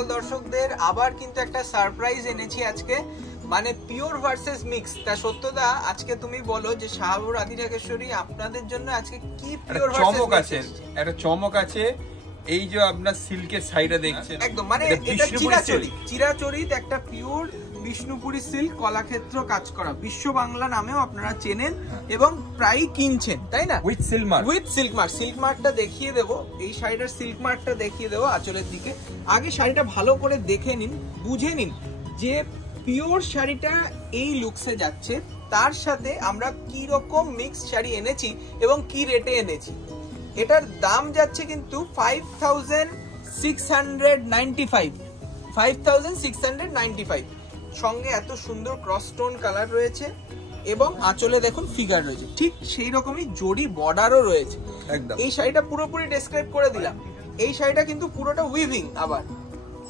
সকল দর্শকদের আবার কিন্তু একটা সারপ্রাইজ এনেছি আজকে, মানে পিওর ভার্সেস মিক্স। তা সত্যতা আজকে তুমি বলো যে শাহাবুর আদি ঢাকেশ্বরী আপনাদের জন্য আজকে কি পিওর চমক আছে, একটা চমক আছে। এই যে আপনার সিল্কের সাইডে দেখছেন একদম, মানে এটা চিরাচরিত একটা পিওর বিষ্ণুপুরী সিল্ক, কলাক্ষেত্র কাজ করা, বিশ্ব বাংলা নামেও আপনারা চেনেন এবং প্রায় কিনছেন, তাই না? উইথ সিল্ক মার্ক, সিল্ক মার্কটা দেখিয়ে দেবো, এই শাড়িটার সিল্ক মার্কটা দেখিয়ে দেবো আঁচলের দিকে। আগে শাড়িটা ভালো করে দেখে নিন, বুঝে নিন যে পিওর শাড়িটা এই লুকসে যাচ্ছে, তার সাথে আমরা কি রকম মিক্স শাড়ি এনেছি এবং কি রেটে এনেছি। এটার দাম যাচ্ছে কিন্তু 5695, সঙ্গে এত সুন্দর ক্রস টোন কালার রয়েছে এবং আঁচলে দেখুন ফিগার রয়েছে, ঠিক সেই রকমই জড়ি বর্ডারও রয়েছে একদম। এই শাড়িটা পুরোপুরি ডেসক্রাইব করে দিলাম। এই শাড়িটা কিন্তু পুরোটা উইভিং আবার,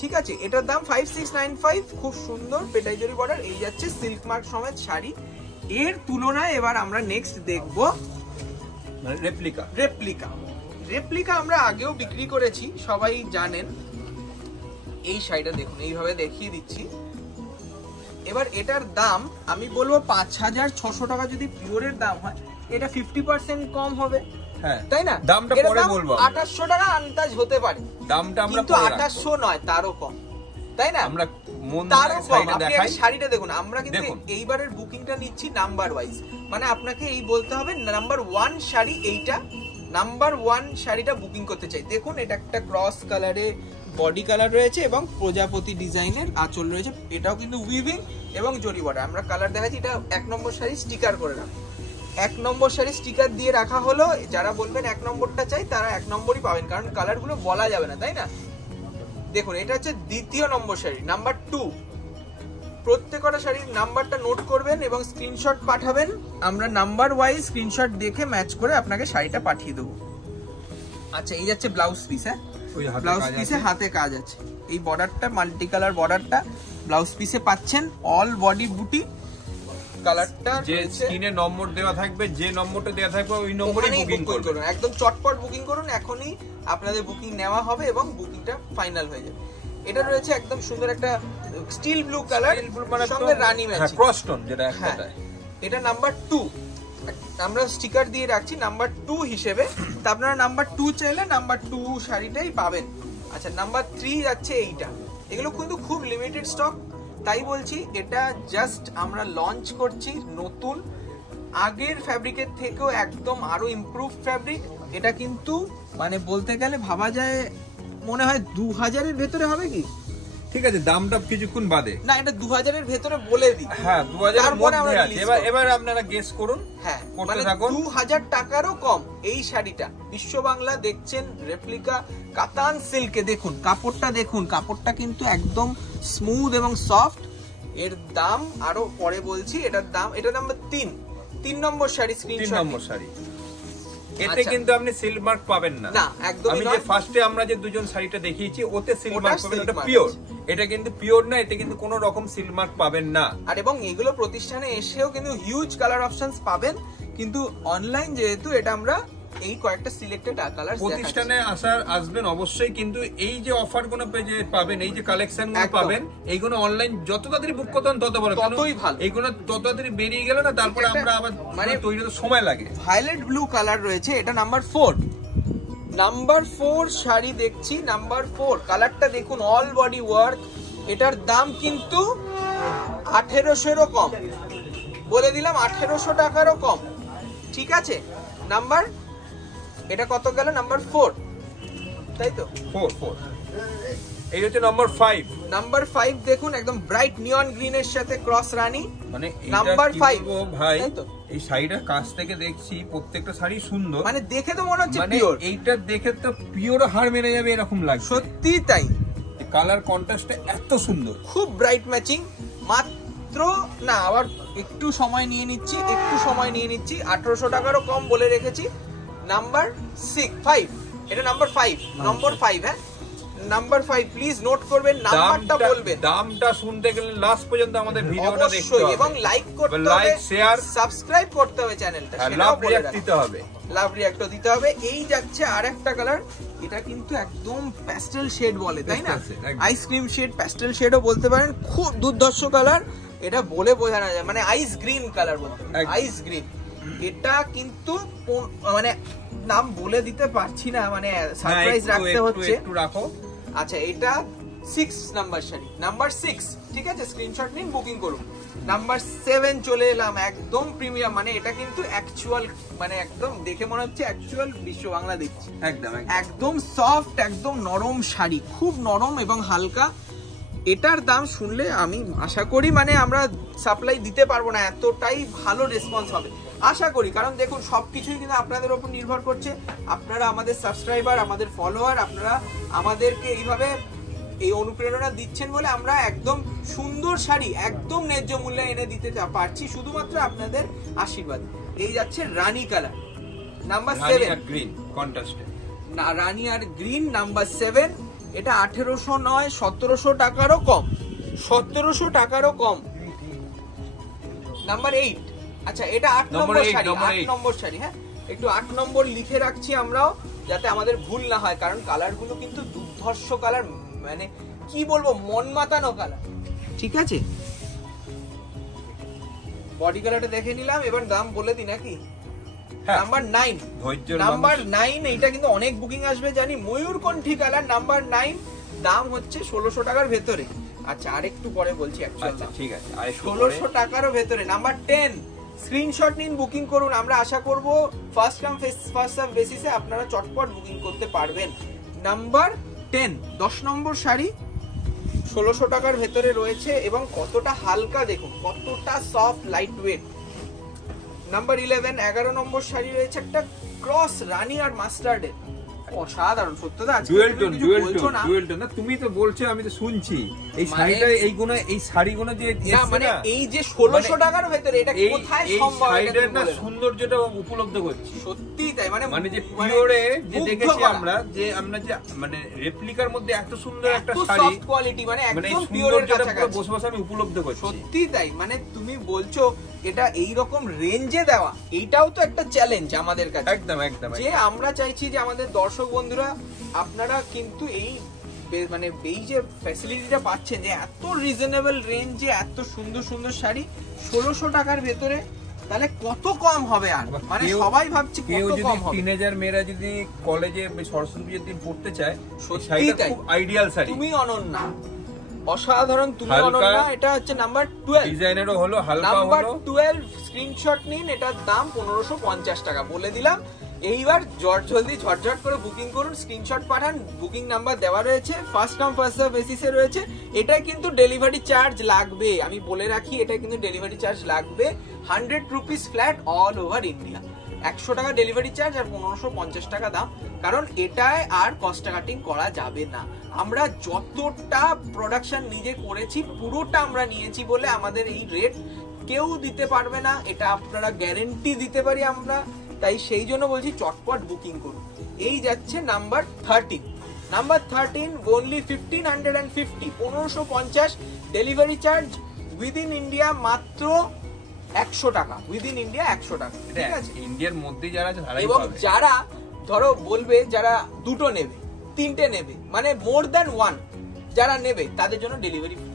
ঠিক আছে। এটার দাম 5695, খুব সুন্দর পেটাই জড়ি বর্ডার। এই যাচ্ছে সিল্ক মার্ক সমেত শাড়ি। এর তুলনায় এবার আমরা নেক্সট দেখবো রেপ্লিকা আমরা আগেও বিক্রি করেছি, সবাই জানেন। এই শাড়িটা দেখুন, এইভাবে দেখিয়ে দিচ্ছি। এবার এটার দাম আমি বলবো 5600 টাকা যদি পিওরের দাম হয়, এটা 50% কম হবে, তাই না? দামটা পরে বলবো, 2800 টাকা আন্দাজ হতে পারে, দামটা আমরা কিন্তু 2800 নয়, তারও কম, তাই না? আমরা শাড়িটা দেখুন, আমরা কিন্তু এইবারের বুকিংটা নিচ্ছি নাম্বার ওয়াইজ, মানে আপনাকে এই বলতে হবে নাম্বার 1 শাড়ি, এইটা নাম্বার 1 শাড়িটা বুকিং করতে চাই। দেখুন এটা একটা ক্রস কালারে বডি কালার রয়েছে এবং প্রজাপতি ডিজাইনের আঁচল রয়েছে, এটাও কিন্তু উইভিং এবং জরি বর্ডার। আমরা কালার দেখাচ্ছি, এটা 1 নম্বর শাড়ি স্টিকার করে রাখা, 1 নম্বর শাড়ি স্টিকার দিয়ে রাখা হলো। যারা বলবেন 1 নম্বরটা চাই, তারা 1 নম্বরই পাবেন, কারণ কালারগুলো বলা যাবে না, তাই না? দেখুন এটা হচ্ছে 2য় নম্বর শাড়ি, নাম্বার 2। প্রত্যেকটা শাড়ির নাম্বারটা নোট করবেন এবং স্ক্রিনশট পাঠাবেন, আমরা নাম্বার ওয়াইজ স্ক্রিনশট দেখে ম্যাচ করে আপনাকে শাড়িটা পাঠিয়ে দেবো। আচ্ছা, এই যাচ্ছে ব্লাউজ পিস। ব্লাউজ পিসে হাতে কাজ আছে, এই বর্ডারটা মাল্টি কালার বর্ডারটা ব্লাউজ পিসে পাচ্ছেন, অল বডি বুটি। কালারটা যে স্ক্রিনে নম্বর দেওয়া থাকবে, যে নম্বরটা দেওয়া থাকবে ওই নম্বরেই বুকিং করুন, একদম চটপট বুকিং করুন, এখনই আপনাদের বুকিং নেওয়া হবে এবং বুকিংটা ফাইনাল হয়ে যাবে। এটা রয়েছে একদম সুন্দর একটা স্টিল ব্লু কালার, সঙ্গে রানী ম্যাচিং ক্রস টোন, যেটা একটাই। এটা নাম্বার 2, আমরা স্টিকার দিয়ে রাখছি নাম্বার 2 হিসেবে। তা আপনারা নাম্বার 2 চাইলে নাম্বার 2 শাড়িটাই পাবেন। আচ্ছা, নাম্বার 3 যাচ্ছে এইটা। এগুলো কিন্তু খুব লিমিটেড স্টক, তাই বলছি এটা জাস্ট আমরা লঞ্চ করছি নতুন, আগের ফ্যাব্রিকের থেকেও একদম আরো ইমপ্রুভ ফ্যাব্রিক। এটা কিন্তু মানে বলতে গেলে ভাবা যায় মনে হয় 2000-এর ভেতরে হবে কি? ঠিক আছে, দামটা কিছুক্ষণ বাদে, না এটা 2000-এর ভেতরে বলে দিই। হ্যাঁ, 2000-এর মধ্যে আছে। এবার আপনারা গেস করুন, হ্যাঁ করতে থাকুন। 2000 টাকারও কম এই শাড়িটা। বিশ্ব বাংলা দেখছেন, রেপ্লিকা কাতান সিল্কে। দেখুন কাপড়টা, দেখুন কাপড়টা কিন্তু একদম স্মুথ এবং সফট। এর দাম আরো পরে বলছি। এটার দাম, এটা নাম্বার 3 নম্বর শাড়ি, স্ক্রিনশট 3 নম্বর শাড়ি। এতে কিন্তু আপনি সিল্ক মার্ক পাবেন না, না একদমই আমি নয়। যে ফার্স্টে আমরা যে দুজন শাড়িটা দেখিয়েছি ওতে সিল্ক মার্ক পাবেন, ওটা পিওর। এটা কিন্তু পিওর না, এতে কিন্তু কোনো রকম সিল্ক মার্ক পাবেন না। আর এবং এগুলো প্রতিষ্ঠানে এসেও কিন্তু হিউজ কালার অপশনস পাবেন, কিন্তু অনলাইন যেহেতু এটা আমরা এই কয়েকটা সিলেক্টেড কালার প্রতিষ্ঠানে আসবেন অবশ্যই, কিন্তু এই যে অফার গুলো পাবেন, এই যে কালেকশন গুলো পাবেন, এইগুলো অনলাইন যত তাড়াতাড়ি বুক করতেন তত ভালো, ততই ভালো। এইগুলো তত তাড়াতাড়ি বেরিয়ে গেল না, তারপরে আমরা আবার মানে তৈরি হতে সময় লাগে। ভায়োলেট ব্লু কালার রয়েছে, এটা নাম্বার 4। নাম্বার 4 শাড়ি দেখছি, নাম্বার 4 কালারটা দেখুন, অল বডি ওয়ার্ক। এটার দাম কিন্তু 1800-এরও কম, বলে দিলাম 1800 টাকারও কম, ঠিক আছে। নাম্বার, এটা কত গেল? নাম্বার 4, তাই তো? 4 এই হচ্ছে নাম্বার 5। নাম্বার 5 দেখুন, একদম ব্রাইট নিয়ন গ্রিনের সাথে ক্রস রানী, মানে নাম্বার 5 ভাই। এই শাড়িটার কাছ থেকে দেখছি প্রত্যেকটা শাড়ি সুন্দর, মানে দেখে তো মনে হচ্ছে পিওর। এইটা দেখে তো পিওর হাড় মেরে যাবে এরকম লাগছে, সত্যি তাই। কালার কন্ট্রাস্টটা এত সুন্দর, খুব ব্রাইট ম্যাচিং। মাত্র না, আবার একটু সময় নিয়ে নিচ্ছি, 1800 টাকারও কম বলে রেখেছি। নাম্বার 5, এটা নাম্বার 5, নম্বর 5। হ্যাঁ, নাম্বার 5 প্লিজ নোট করবেন, নাম্বারটা বলবেন। দামটা শুনতে গেলে লাস্ট পর্যন্ত আমাদের ভিডিওটা দেখতে হবে এবং লাইক করতে হবে, লাইক শেয়ার সাবস্ক্রাইব করতে হবে চ্যানেলটা, লাভ রিঅ্যাক্ট দিতে হবে, লাভ রিঅ্যাক্টও দিতে হবে। এই যাচ্ছে আরেকটা কালার, এটা কিন্তু একদম প্যাস্টেল শেড বলে, তাই না? আইসক্রিম শেড, প্যাস্টেল শেডও বলতে পারেন, খুব দুর্ধর্ষ কালার। এটা বলে বোঝানো যায়, মানে আইস গ্রিন কালার বলতে পারেন, আইস গ্রিন। এটা কিন্তু মানে নাম বলে দিতে পারছি না, মানে সারপ্রাইজ রাখতে হচ্ছে, একটু রাখো। আচ্ছা, এটা 6 নাম্বার শাড়ি, নাম্বার 6, ঠিক আছে? স্ক্রিনশট নিন, বুকিং করুন। নাম্বার 7 চলে এলাম, একদম প্রিমিয়াম, মানে এটা কিন্তু অ্যাকচুয়াল, মানে একদম দেখে মনে হচ্ছে অ্যাকচুয়াল বিশ্ব বাংলা দিচ্ছি। একদম সফট, একদম নরম শাড়ি, খুব নরম এবং হালকা। এটার দাম শুনলে আমি আশা করি মানে আমরা সাপ্লাই দিতে পারবো না, এতটাই ভালো রেসপন্স হবে আশা করি। কারণ দেখুন সবকিছুই কিন্তু আপনাদের উপর নির্ভর করছে। আপনারা আমাদের সাবস্ক্রাইবার, আমাদের ফলোয়ার, আপনারা আমাদেরকে এইভাবে এই অনুপ্রেরণা দিচ্ছেন বলে আমরা একদম সুন্দর শাড়ি একদম ন্যায্য মূল্যে এনে দিতে পারছি, শুধুমাত্র আপনাদের আশীর্বাদ। এই যাচ্ছে রানী কালার, নাম্বার 7, গ্রিন কন্ট্রাস্টে, না রানী আর গ্রিন, নাম্বার 7। এটা 1800 নয়, 1700 টাকারও কম, 1700 টাকারও কম। নাম্বার 8, আচ্ছা এটা 8 নম্বর শাড়ি, 8 নম্বর শাড়ি। হ্যাঁ, একটু 8 নম্বর লিখে রাখছি আমরাও, যাতে আমাদের ভুল না হয়, কারণ কালার গুলো কিন্তু দুর্ধর্ষ কালার, মানে কি বলবো, মন মাতানো কালার, ঠিক আছে? বডি কালারটা দেখে নিলাম, এবার দাম বলে দিই নাকি? নাম্বার 9, নাম্বার 9, এটা কিন্তু অনেক বুকিং আসবে জানি, ময়ূরকণ্ঠী কালার, নাম্বার 9, দাম হচ্ছে 1600 টাকার ভেতরে। আচ্ছা, আরেকটু পরে বলছি অ্যাকচুয়াল দাম, ঠিক আছে? 1600 টাকারও ভেতরে। নাম্বার 10, স্ক্রিনশট নিন, বুকিং করুন। আমরা আশা করব ফার্স্ট কাম ফার্স্ট সার্ভ বেসিসে আপনারা চটপট বুকিং করতে পারবেন। নাম্বার 10, 10 নম্বর শাড়ি, 1600 টাকার ভেতরে রয়েছে এবং কতটা হালকা দেখুন, কতটা সফট, লাইট ওয়েট। নাম্বার 11, 11 নম্বর শাড়ি রয়েছে একটা ক্রস রানী আর মাস্টার্ডের, অসাধারণ। সত্যতা আজকে ডুয়েল টোন না, তুমি তো বলছো, আমি তো শুনছি। এই শাড়িটা, এইগুলো, এই শাড়িগুলো যে মানে এই যে 1600 টাকার ভেতরে, এটা কোথায় সম্ভব? এটা না সৌন্দর্যটা উপলব্ধ করছি, সত্যি তাই। মানে যে পিওরে যে দেখেছি আমরা, যে মানে রেপ্লিকার মধ্যে এত সুন্দর একটা শাড়ি, সফট কোয়ালিটি, মানে একদম পিওরের কাছাকাছি বসে বসে আমি উপলব্ধ করছি। সত্যি তাই, মানে তুমি বলছো এটা এই রকম রেঞ্জে দেওয়া, এইটাও তো একটা চ্যালেঞ্জ আমাদের কাছে। একদম একদম, যে আমরা চাইছি যে আমাদের দর্শক বন্ধুরা আপনারা কিন্তু এই মানে এই যে ফ্যাসিলিটিটা পাচ্ছেন, যে এত রিজনেবল রেঞ্জে এত সুন্দর সুন্দর শাড়ি 1600 টাকার ভেতরে, তাহলে কত কম হবে? আর মানে সবাই ভাবছে কত কম হবে। টিনেজার মেয়েরা যদি কলেজে সরস্বতী পুজোর দিন পড়তে চায়, শাড়িটা খুব আইডিয়াল শাড়ি। তুমি অনন্যা, অসাধারণ, তুমি অনন্যা। এটা হচ্ছে নাম্বার 12, ডিজাইনেরও হলো, হালকা হলো। নাম্বার 12, স্ক্রিনশট নিন। এটার দাম 1550 টাকা বলে দিলাম। এইবার জলদি ঝটঝট করে বুকিং করুন, স্ক্রিনশট পাঠান। বুকিং নাম্বার দেওয়া রয়েছে, ফার্স্ট কাম ফার্স্ট সার্ভ বেসিসে রয়েছে। এটা কিন্তু ডেলিভারি চার্জ লাগবে, আমি বলে রাখি, এটা কিন্তু ডেলিভারি চার্জ লাগবে। 100 rupees flat all over India. 100 টাকা ডেলিভারি চার্জ আর 1550 টাকা দাম, কারণ এটায় আর কস্ট কাটিং করা যাবে না। আমরা যতটা প্রোডাকশন নিজে করেছি পুরোটা আমরা নিয়েছি বলে আমাদের এই রেট কেউ দিতে পারবে না, এটা আপনারা গ্যারেন্টি দিতে পারি আমরা। তাই সেই জন্য বলছি চটপট বুকিং করুন। এই যাচ্ছে number 13, number 13 only 1550, 1550 delivery charge within India, মাত্র 100 টাকা, উইদিন ইন্ডিয়া 100 টাকা, ঠিক আছে? ইন্ডিয়ার মধ্যে যারা আছে তারাই এবং পাবে। যারা ধরো বলবে যারা দুটো নেবে, তিনটে নেবে, মানে মোর দ্যান ওয়ান যারা নেবে, তাদের জন্য ডেলিভারি ফ্রি।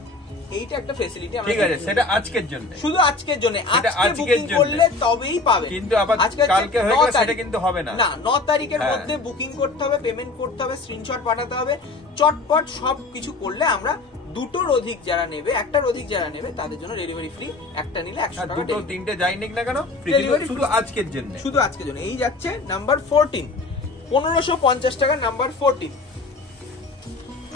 এইটা একটা ফ্যাসিলিটি আমরা, ঠিক আছে? সেটা আজকের জন্য, শুধু আজকের জন্য। আজকে বুকিং করলে তবেই পাবে, কিন্তু আবার কালকে হয়ে গেলে সেটা কিন্তু হবে না। না, 9 তারিখের মধ্যে বুকিং করতে হবে, পেমেন্ট করতে হবে, স্ক্রিনশট পাঠাতে হবে। চটপট সব কিছু করলে আমরা দুটোর অধিক যারা নেবে, একটার অধিক যারা নেবে, তাদের জন্য ডেলিভারি ফ্রি। একটা নিলে 100 টাকা, দুটো তিনটে যাই নিক না কেন, শুধু আজকের জন্য, শুধু আজকের জন্য। এই যাচ্ছে নাম্বার 14, 1550 টাকা, নাম্বার 14।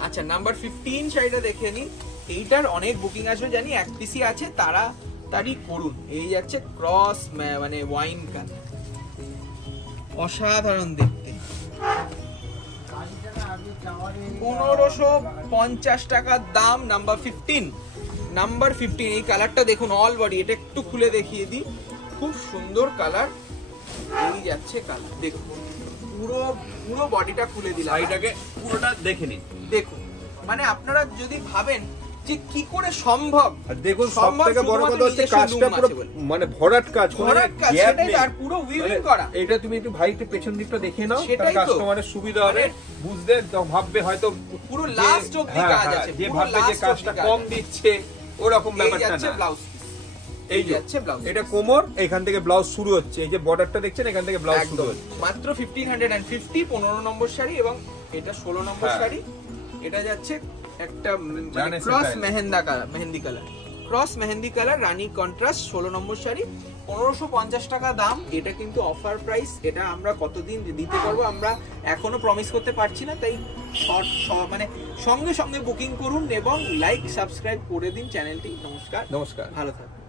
আচ্ছা, নাম্বার 15 শাড়িটা দেখে নিন। এইটার অনেক বুকিং আসবে জানি, এক পিসি আছে, তাড়াতাড়ি করুন। এই যাচ্ছে ক্রস মানে ওয়াইন কালার, অসাধারণ দেখতে, 1550 টাকার দাম, নাম্বার 15। নাম্বার 15, এই কালারটা দেখুন, অল বডি। এটা একটু খুলে দেখিয়ে দিই, খুব সুন্দর কালার। এই যাচ্ছে কালার, দেখুন পুরো বডিটা খুলে দিলাম, শাড়িটাকে পুরোটা দেখে নিন। দেখুন মানে আপনারা যদি ভাবেন যে কি করে সম্ভব, আর দেখুন সবথেকে বড় কথা হচ্ছে কাজটা পুরো মানে ভরাট কাজ, ভরাট কাজ, সেটাই আর পুরো উইভিং করা। এটা তুমি একটু ভাইকে পেছন দিকটা দেখে নাও, সেটাই তো কাস্টমারের সুবিধা হবে বুঝতে, ভাববে হয়তো পুরো লাস্ট অবধি কাজ আছে, যে ভাববে যে কাজটা কম দিচ্ছে ওরকম ব্যাপারটা না। ব্লাউজ এই যে এটা কোমর, এখান থেকে ব্লাউজ শুরু হচ্ছে, এই যে বর্ডারটা দেখছেন এখান থেকে ব্লাউজ শুরু হচ্ছে। মাত্র 1550, 15 নম্বর শাড়ি এবং এটা 16 নম্বর শাড়ি। এটা যাচ্ছে একটা cross mehendi colour, cross mehendi colour rani contrast, 16 number sari, 1550 টাকা দাম। এটা কিন্তু অফার প্রাইস, এটা আমরা কতদিন দিতে পারবো আমরা এখনো প্রমিস করতে পারছি না, তাই মানে সঙ্গে সঙ্গে বুকিং করুন এবং লাইক সাবস্ক্রাইব করে দিন চ্যানেলটি। নমস্কার, নমস্কার, ভালো থাকুন।